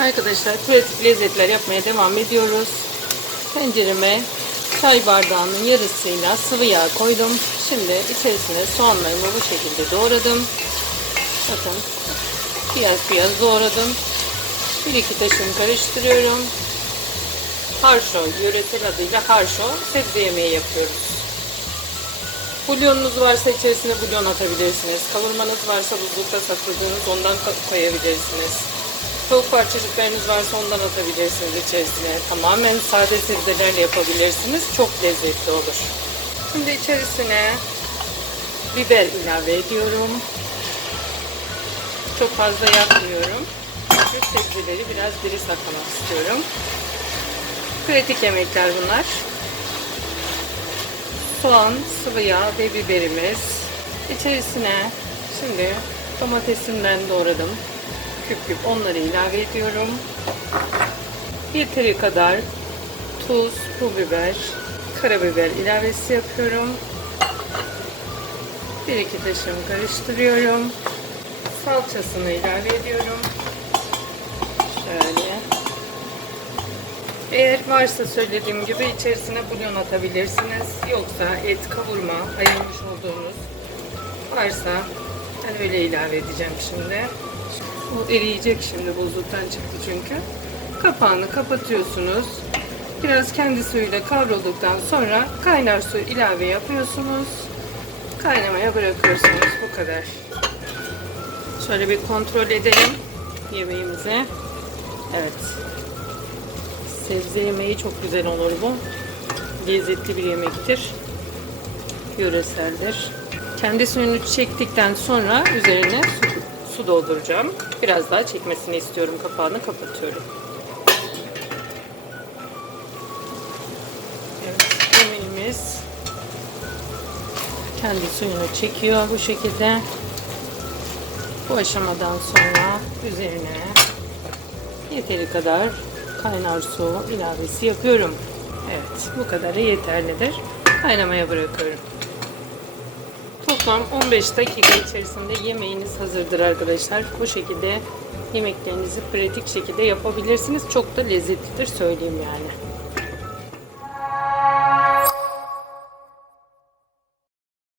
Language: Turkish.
Arkadaşlar pratik lezzetler yapmaya devam ediyoruz. Tencereme çay bardağının yarısıyla sıvı yağ koydum. Şimdi içerisine soğanlarımı bu şekilde doğradım. Bakın piyaz piyaz doğradım. Bir iki taşını karıştırıyorum. Harşo, yöresel adıyla harşo sebze yemeği yapıyoruz. Bulyonunuz varsa içerisine bulyon atabilirsiniz. Kavurmanız varsa buzlukta sakladığınız ondan koyabilirsiniz. Tavuk parçacıklarınız varsa ondan atabilirsiniz içerisine. Tamamen sade sebzelerle yapabilirsiniz. Çok lezzetli olur. Şimdi içerisine biber ilave ediyorum. Çok fazla yakmıyorum. Çünkü sebzeleri biraz diri saklamak istiyorum. Pratik yemekler bunlar. Soğan, sıvı yağ ve biberimiz. İçerisine şimdi domatesimden doğradım. Küp küp onları ilave ediyorum. Yeteri kadar tuz, pul biber, karabiber ilavesi yapıyorum. Bir iki taşım karıştırıyorum. Salçasını ilave ediyorum. Şöyle. Eğer varsa söylediğim gibi içerisine bulyon atabilirsiniz. Yoksa et kavurma ayırmış olduğunuz varsa ben öyle ilave edeceğim şimdi. Bu eriyecek şimdi buzluktan çıktı çünkü. Kapağını kapatıyorsunuz. Biraz kendi suyuyla kavrulduktan sonra kaynar su ilave yapıyorsunuz. Kaynamaya bırakıyorsunuz. Bu kadar. Şöyle bir kontrol edelim yemeğimizi. Evet. Sebze yemeği çok güzel olur bu. Lezzetli bir yemektir. Yöreseldir. Kendi suyunu çektikten sonra üzerine su, su dolduracağım. Biraz daha çekmesini istiyorum. Kapağını kapatıyorum. Evet, yemeğimiz kendi suyunu çekiyor bu şekilde. Bu aşamadan sonra üzerine yeteri kadar kaynar su ilavesi yapıyorum. Evet, bu kadarı yeterlidir. Kaynamaya bırakıyorum. Toplam 15 dakika içerisinde yemeğiniz hazırdır arkadaşlar. Bu şekilde yemeklerinizi pratik şekilde yapabilirsiniz. Çok da lezzetlidir söyleyeyim yani.